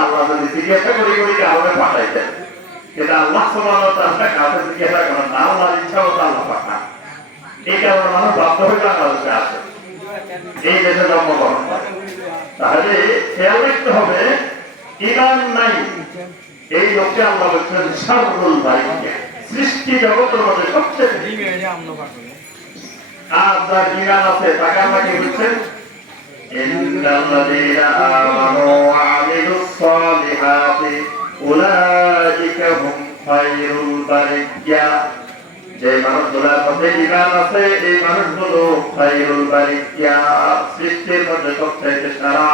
আল্লাহ যদি জিজ্ঞাসা করি কারণে পাঠাইতেন, এটা আল্লাহ সুবহানাহু ওয়া তাআলা কাউকে জিজ্ঞাসা করেন না, আল্লাহর ইচ্ছা মতো আল্লাহ পাঠান। এই কারণে মানুষ বাধ্য হয়ে বাংলাদেশে আসে, এই দেশে জন্মগ্রহণ করে। তাহলে খেয়াল রাখতে হবে, ঈমান নাই এই লোককে আল্লাহ বলছেন শাররুল বারিয়া, সৃষ্টি জগতের মধ্যে সবচেয়ে। আর যার ঈমান আছে তাকে আল্লাহ কি বলছেন? ইন্নাল্লাযীনা আমানু ওয়া আমিলুস সালিহাতি উলাইকা হুম খায়রুল বারিয়া। যে মানুষগুলোর মধ্যে ঈমান আছে এই মানুষগুলো খায়রুল বারিয়া, সৃষ্টির মধ্যে সবচেয়ে সেরা।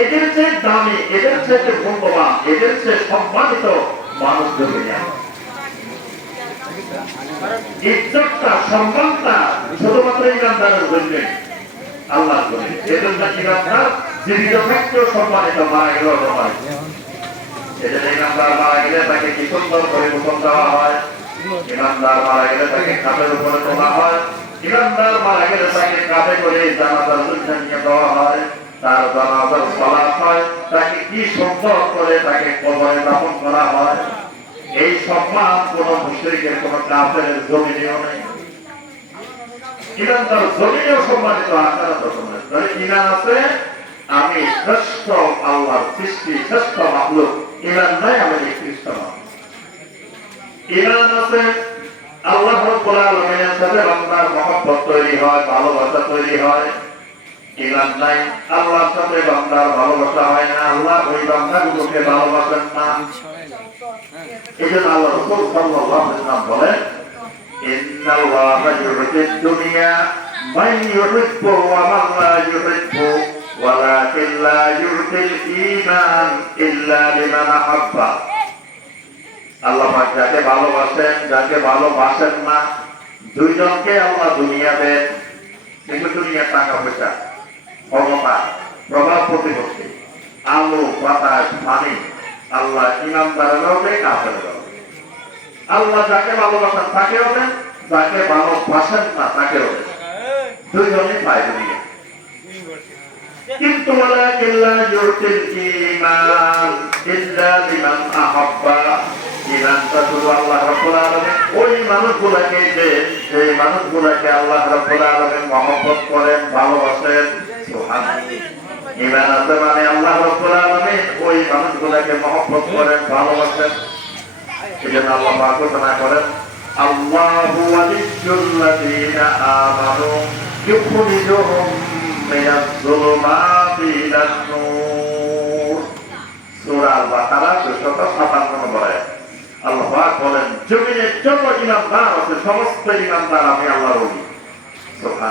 এদের চেয়ে দামি, এদের চেয়ে মূল্যবান, এদের চেয়ে সম্মানিত মানুষ দুনিয়া। ইজ্জতটা, সম্মানটা শুধুমাত্র ঈমানদারের জন্য, আল্লাহর জন্য। এজন্য ঈমানদার জীবিত থাকতেও সম্মানিত, মারা গেলেও সম্মানিত। এজন্য ঈমানদার মারা গেলে তাকে কি সুন্দর করে গোপন দেওয়া হয়, ঈমানদার মারা গেলে তাকে খাটের উপরে তোলা হয়, ঈমানদার মারা গেলে তাকে কাঁধে করে জানাজার জন্য নিয়ে দেওয়া হয়, তার জানাজার সালাত হয়, তাকে কি সুন্দর করে তাকে কবরে দাফন করা হয়। এই সম্মান কোন মুশরিকের, কোন কাফেরের জমিনেও নেই। ঈমানদার জমিনেও সম্মানিত, আখিরাতেও সম্মানিত। তাহলে ঈমান আছে আমি শ্রেষ্ঠ আল্লাহর সৃষ্টি, শ্রেষ্ঠ মাখলুক। ঈমান নাই আমি নিকৃষ্ট মানুষ। ঈমান আছে আল্লাহ রাব্বুল আলামিনের সাথে বান্দার মহব্বত তৈরি হয়, ভালোবাসা তৈরি হয়। ঈমান নাই আল্লাহর সাথে বান্দার ভালোবাসা হয় না, আল্লাহ ওই বান্দাগুলোকে ভালোবাসেন না। এজন্য আল্লাহ রাসূল সাল্লাল্লাহু আলাইহি ওয়াসাল্লাম বলেন, ইন্নাল্লাহা ইউহিব্বুদ দুনিয়া মান ইউহিব্বু ওয়া মান লা ইউহিব্বু ওয়ালাকিন লা ইউতিল ঈমান ইল্লা লিমান আহাব্বা। আল্লাহ পাক যাকে ভালোবাসেন, যাকে ভালোবাসেন না, দুইজনকে আল্লাহ দুনিয়া দেন। কিন্তু দুনিয়ার টাকা পয়সা, ক্ষমতা, প্রভাব প্রতিপত্তি, আলো বাতাস পানি, আল্লাহ ঈমানদারেরাও দেন, কাফেরেরাও দেন। আল্লাহ যাকে ভালোবাসেন তাকেও দেন, যাকে ভালোবাসেন না তাকেও দেন। দুইজনই পায় দুনিয়া। কিন্তু ওয়ালাকিন লা ইউতিল ঈমান ইল্লা লিমান আহাব্বা। ঈমানটা শুধু আল্লাহ রাব্বুল আলামিন ওই মানুষগুলোকে দেন, যে মানুষগুলোকে আল্লাহ রাব্বুল আলামিন মহব্বত করেন, ভালোবাসেন। সুবহানাল্লাহ। ঈমান আছে মানে আল্লাহ রাব্বুল আলামিন ওই মানুষগুলোকে মহব্বত করেন, ভালোবাসেন। এজন্য আল্লাহ পাক ঘোষণা করেন, আল্লাহু ওয়ালিয়্যুল্লাযীনা আমানু ইউখরিজুহুম মিনাজ যুলুমাতি ইলান নূর। সূরা আল-বাকারা 257 নম্বর আয়াত। আল্লাহ পাক বলেন, জমিনে যত ঈমানদার আছে সমস্ত ঈমানদার আমি আল্লাহর ওলি। সুবহানাল্লাহ।